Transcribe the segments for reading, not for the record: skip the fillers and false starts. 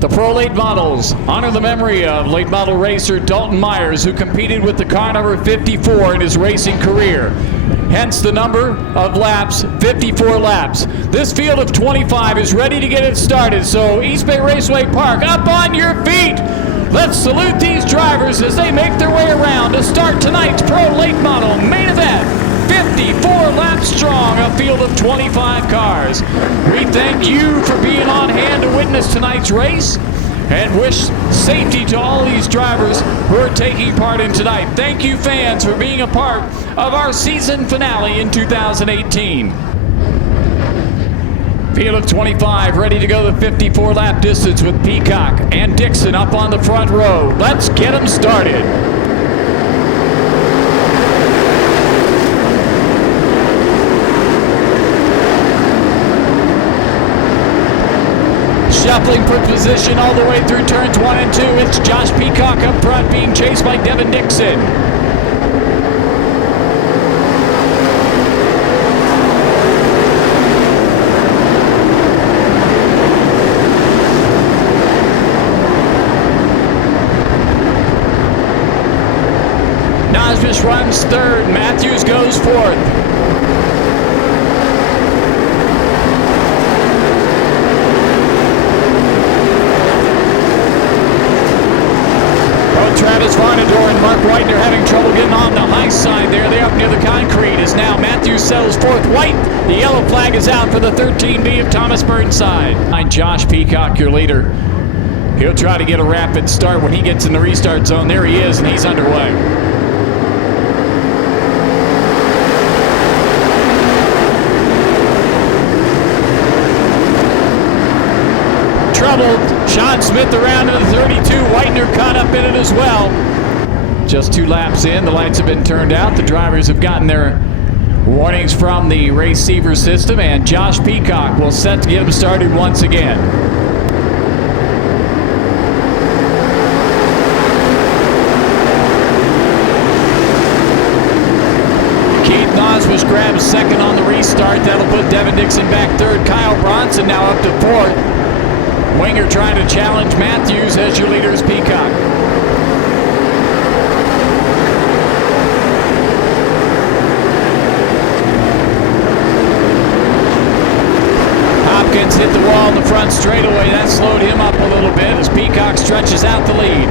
The Pro Late Models honor the memory of late model racer Dalton Myers, who competed with the car number 54 in his racing career. Hence the number of laps, 54 laps. This field of 25 is ready to get it started, so East Bay Raceway Park, up on your feet! Let's salute these drivers as they make their way around to start tonight's Pro Late Model main event. 54 laps strong, a field of 25 cars. We thank you for being on hand to witness tonight's race and wish safety to all these drivers who are taking part in tonight. Thank you, fans, for being a part of our season finale in 2018. Field of 25 ready to go the 54 lap distance with Peacock and Dixon up on the front row. Let's get them started. Shuffling for position all the way through turns 1 and 2. It's Josh Peacock up front, being chased by Devin Dixon. Nasmus runs third. Matthews goes fourth. Travis Varnador and Mark Whitener having trouble getting on the high side there. They're up near the concrete as now Matthews settles fourth. White, the yellow flag is out for the 13B of Thomas Burnside. Josh Peacock, your leader. He'll try to get a rapid start when he gets in the restart zone. There he is, and he's underway. Troubled. Sean Smith around in the 32. Whitener caught up in it as well. Just 2 laps in, the lights have been turned out. The drivers have gotten their warnings from the receiver system, and Josh Peacock will set to get him started once again. Keith Nasmus grabs second on the restart. That'll put Devin Dixon back third. Kyle Bronson now up to fourth. Winger trying to challenge Matthews as your leader is Peacock. Hopkins hit the wall in the front straightaway. That slowed him up a little bit as Peacock stretches out the lead.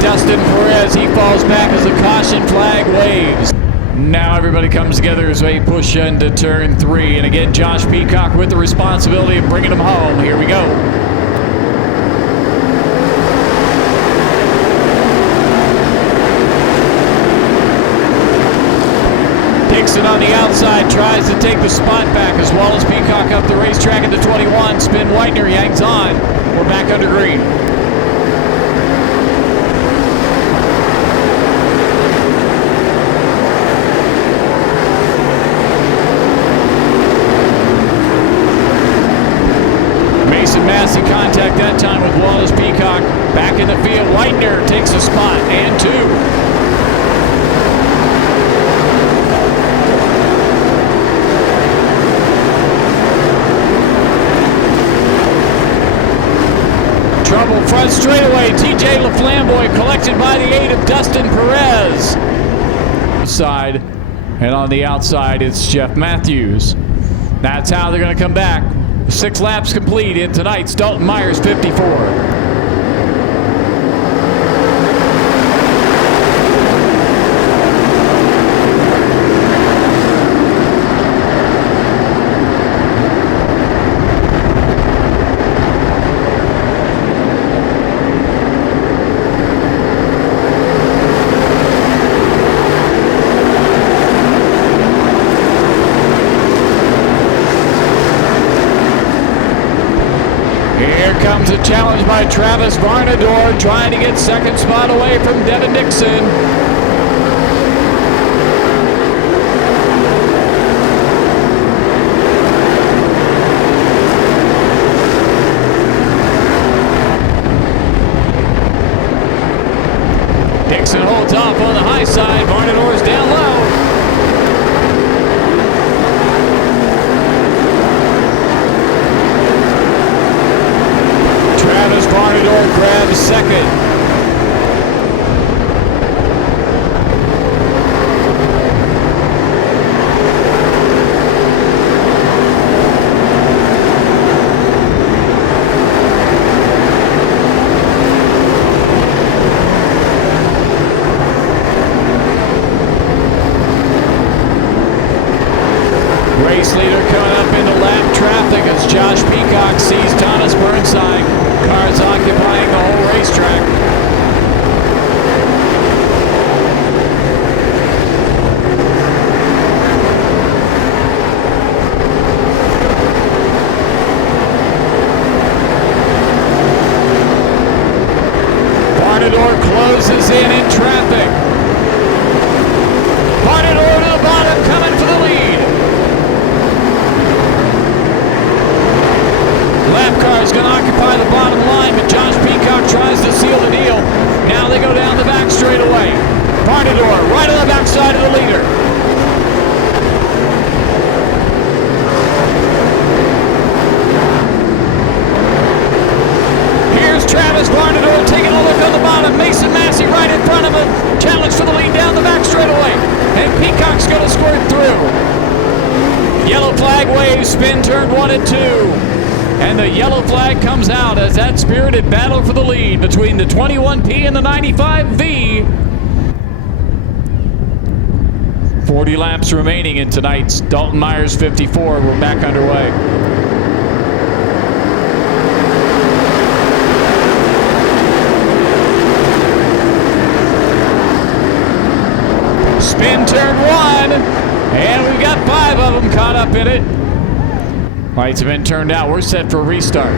Dustin Perez, he falls back as the caution flag waves. Now everybody comes together as they push into turn 3. And again, Josh Peacock with the responsibility of bringing them home. Here we go. Dixon on the outside tries to take the spot back as Wallace Peacock up the racetrack into 21. Spin Whitener, he hangs on. We're back under green. Massey contact that time with Wallace Peacock. Back in the field, Whitener takes a spot and 2. Trouble front straightaway. TJ LaFlamboy collected by the aid of Dustin Perez. Side, and on the outside it's Jeff Matthews. That's how they're going to come back. 6 laps complete in tonight's Dalton Myers 54. Comes a challenge by Travis Varnador, trying to get second spot away from Devin Dixon. Dixon holds off on the high side. Varnador's down low. Travis Varnador grabs second. Race leader coming up into lap traffic as Josh Peacock sees Thomas Burnside. Cars occupying the whole racetrack. Varnador closes in traffic. Varnador to the bottom, coming for the lead. Lap car is going to occupy the bottom line, but Josh Peacock tries to seal the deal. Now they go down the back straightaway. Varnador right on the backside of the leader. Here's Travis Varnador taking a look on the bottom. Mason Massey right in front of him. Challenge for the lead down the back straightaway. And Peacock's going to squirt through. Yellow flag waves, spin turn 1 and 2. And the yellow flag comes out as that spirited battle for the lead between the 21P and the 95V. 40 laps remaining in tonight's Dalton Myers 54. We're back underway. Spin turn 1. And we've got 5 of them caught up in it. Lights have been turned out. We're set for a restart.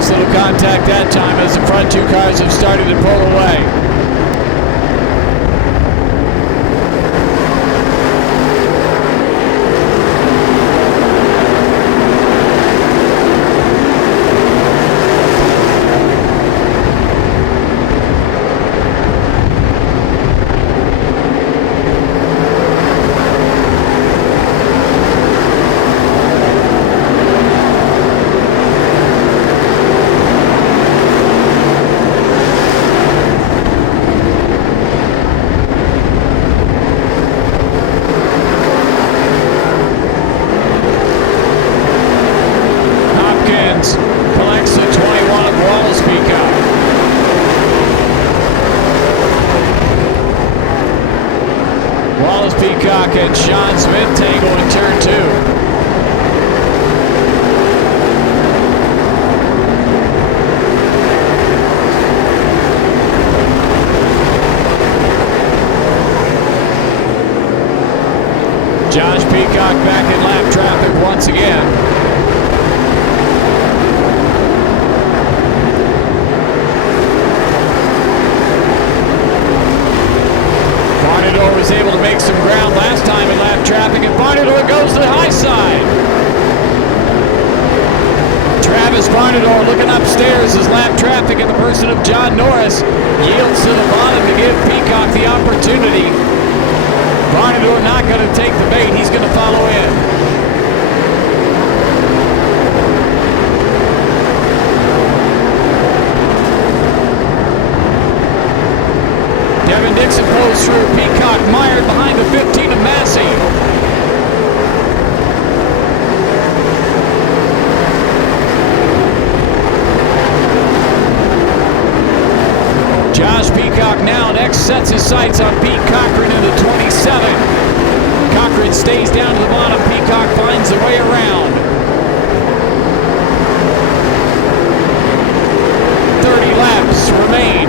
Little contact that time as the front 2 cars have started to pull away. Peacock and Sean Smith tangle in turn 2. Josh Peacock back in lap traffic once again. Varnador was able to make some ground last time in lap traffic, and Varnador goes to the high side. Travis Varnador looking upstairs as lap traffic in the person of John Norris yields to the bottom to give Peacock the opportunity. Varnador not going to take the bait. He's going to follow in. Devin Dixon pulls through. Peacock mired behind the 15 of Massey. Josh Peacock now next sets his sights on Pete Cochran in the 27. Cochran stays down to the bottom. Peacock finds the way around. 30 laps remain.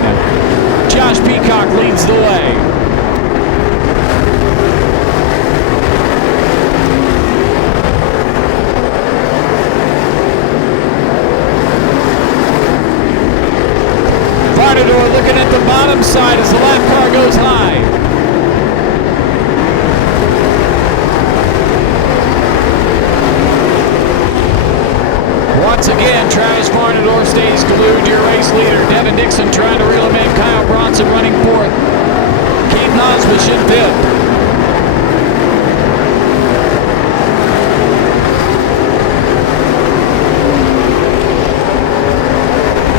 Josh Peacock leads the way. outside as the lap car goes high. Once again, Travis Varnador stays glued to your race leader. Devin Dixon trying to reel him in. Kyle Bronson running fourth. Keith Nosbush in fifth.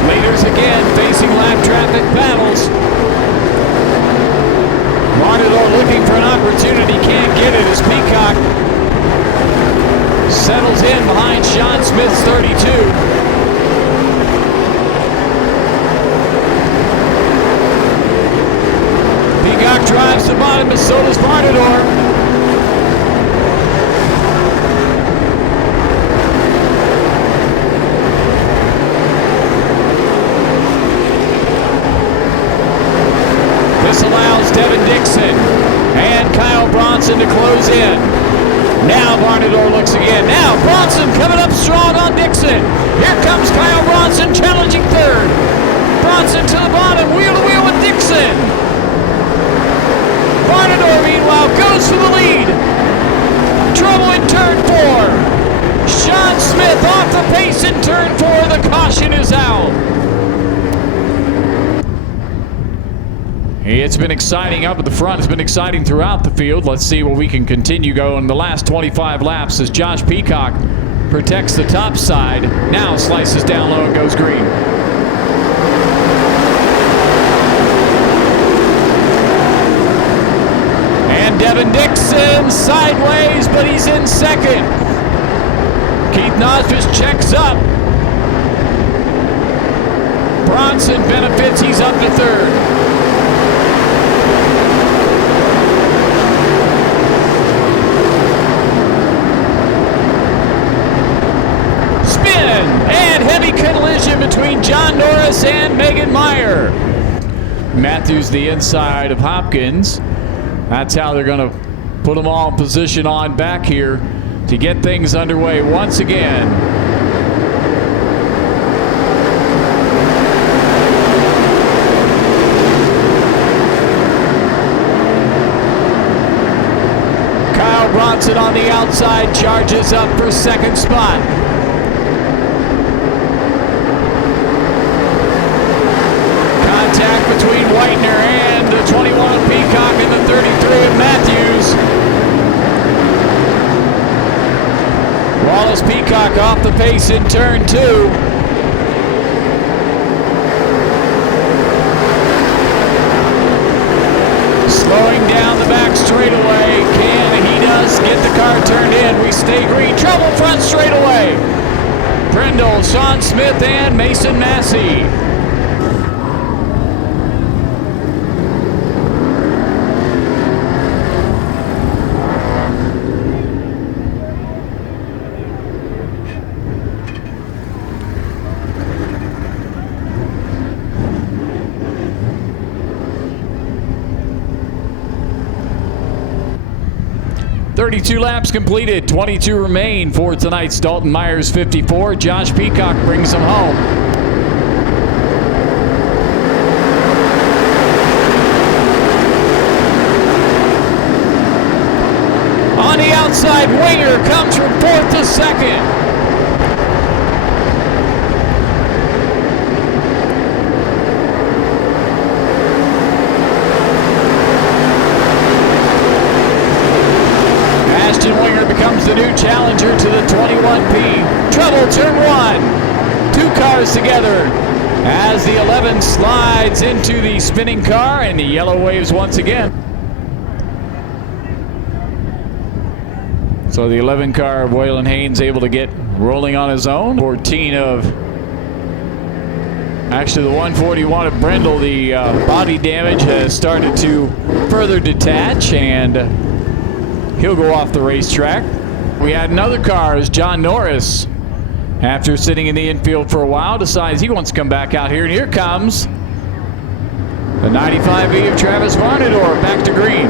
Leaders again facing lap traffic battles. Varnador looking for an opportunity, can't get it as Peacock settles in behind Sean Smith's 32. Peacock drives to the bottom, and so does Varnador. This allows Devin Dixon and Kyle Bronson to close in. Now Varnador looks again. Now Bronson coming up strong on Dixon. Here comes Kyle Bronson challenging third. Bronson to the bottom, wheel to wheel with Dixon. Varnador meanwhile goes for the lead. Trouble in turn 4. Sean Smith off the pace in turn 4. The caution is out. It's been exciting up at the front. It's been exciting throughout the field. Let's see what we can continue going the last 25 laps as Josh Peacock protects the top side. Now slices down low and goes green. And Devin Dixon sideways, but he's in second. Keith Nosbush checks up. Bronson benefits. He's up to third. And heavy collision between John Norris and Megan Meyer. Matthews the inside of Hopkins. That's how they're going to put them all in position on back here to get things underway once again. Kyle Bronson on the outside charges up for second spot. Between Whitener and the 21 of Peacock and the 33 of Matthews. Wallace Peacock off the pace in turn 2. Slowing down the back straightaway. He does get the car turned in. We stay green. Trouble front straightaway. Brendel, Sean Smith, and Mason Massey. .32 laps completed, 22 remain for tonight's Dalton Myers 54. Josh Peacock brings them home. On the outside, Winger comes from 4th to 2nd. Becomes the new challenger to the 21P. Trouble, turn 1. 2 cars together as the 11 slides into the spinning car and the yellow waves once again. So the 11 car of Waylon Haynes able to get rolling on his own. 14 of, actually the 141 of Brendel, the body damage has started to further detach and he'll go off the racetrack. We had another car as John Norris, after sitting in the infield for a while, decides he wants to come back out here. And here comes the 95E of Travis Varnador back to green.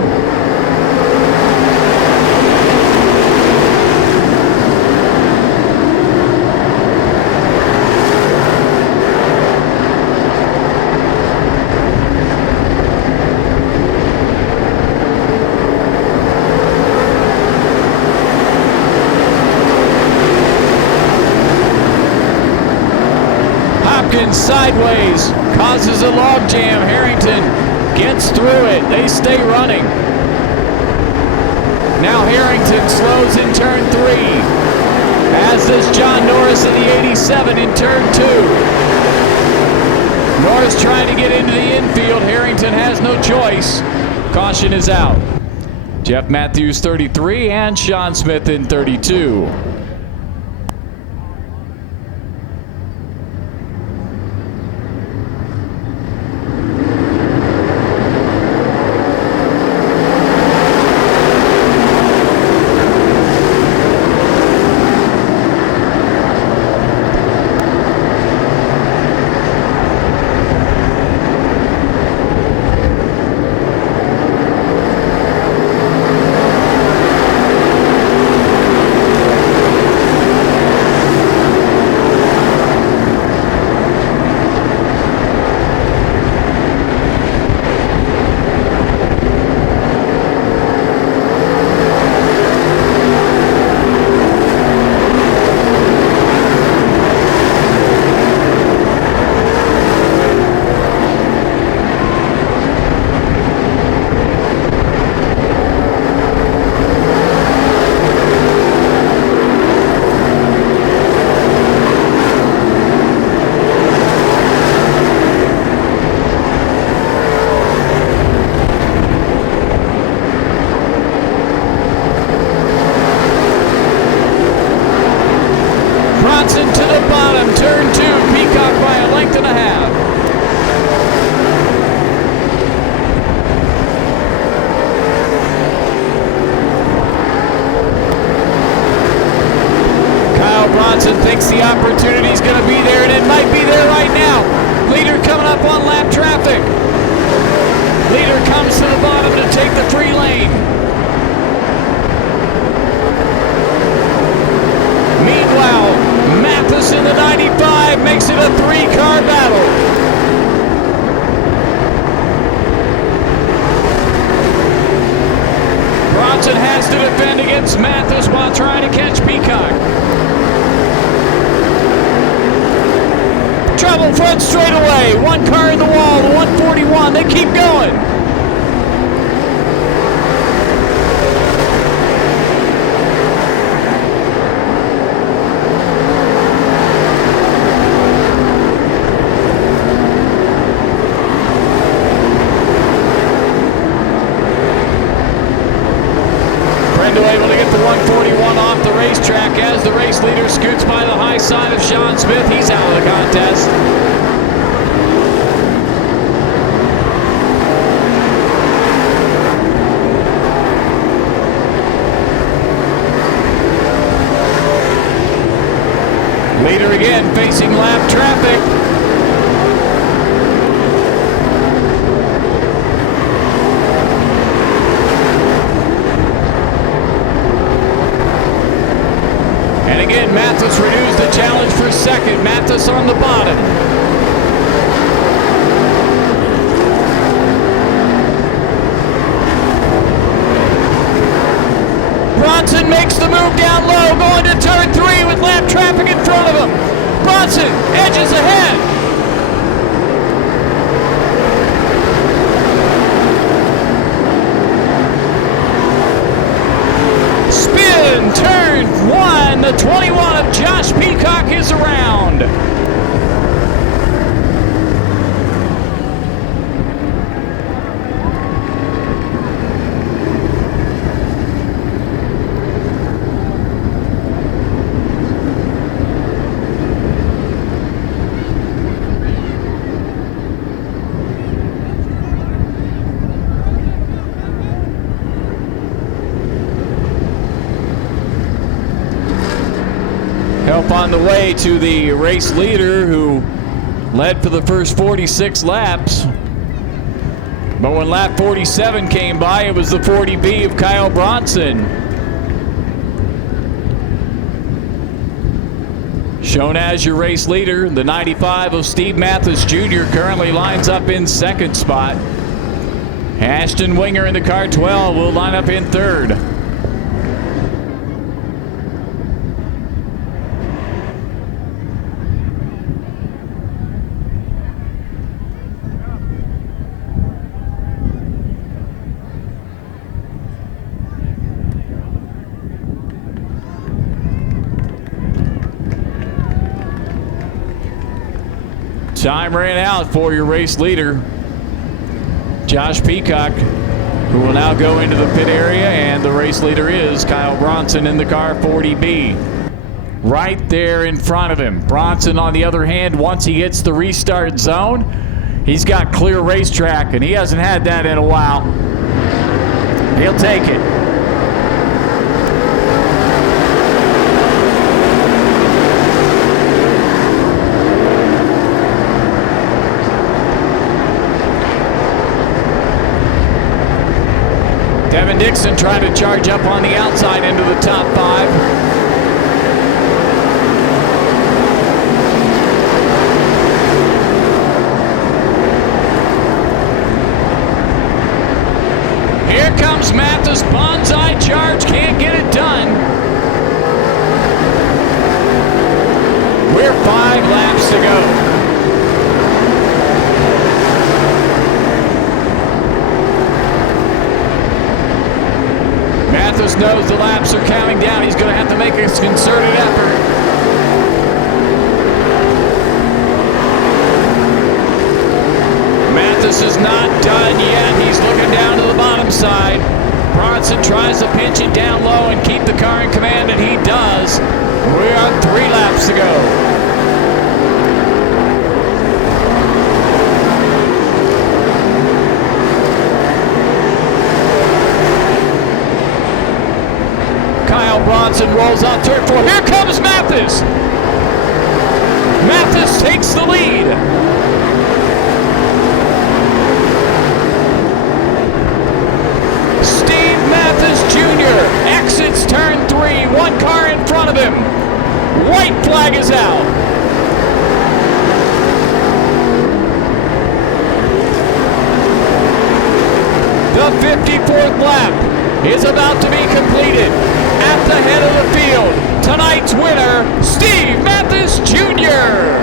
Harrington sideways, causes a log jam. Harrington gets through it. They stay running. Now Harrington slows in turn 3, as does John Norris in the 87 in turn 2. Norris trying to get into the infield. Harrington has no choice. Caution is out. Jeff Matthews 33 and Sean Smith in 32. Thinks the opportunity's going to be there, and it might be there right now. Leader coming up on lap traffic. Leader comes to the bottom to take the free lane. Meanwhile, Mathis in the 95 makes it a 3-car battle. Bronson has to defend against Mathis while trying to catch Peacock. Trouble front straightaway. 1 car in the wall, the 141. They keep going. Brendo able to get the 141 off the racetrack as the race leader scoots by the high side of Sean Smith. He's out of the contest. Leader again facing lap traffic. And again, Mathis renews the challenge for second. Mathis on the bottom. Bronson makes the move down low, going to turn 3 with lap traffic in front of him. Bronson edges ahead. Spin, turn 1. The 21 of Josh Peacock is around. Help on the way to the race leader who led for the first 46 laps. But when lap 47 came by, it was the 40B of Kyle Bronson. Shown as your race leader, the 95 of Steve Mathis Jr. currently lines up in second spot. Ashton Winger in the car 12 will line up in third. Time ran out for your race leader, Josh Peacock, who will now go into the pit area, and the race leader is Kyle Bronson in the car 40B. Right there in front of him. Bronson, on the other hand, once he hits the restart zone, he's got clear racetrack, and he hasn't had that in a while. He'll take it. Devin Dixon trying to charge up on the outside into the top 5. Here comes Mathis, bonsai charge, can't get it done. We're 5 laps to go. Mathis knows the laps are counting down. He's going to have to make a concerted effort. Mathis is not done yet. He's looking down to the bottom side. Bronson tries to pinch it down low and keep the car in command, and he does. We are 3 laps to go. Bronson rolls out turn 4. Here comes Mathis. Mathis takes the lead. Steve Mathis Jr. exits turn 3. 1 car in front of him. White flag is out. The 54th lap is about to be completed. At the head of the field, tonight's winner, Steve Mathis Jr.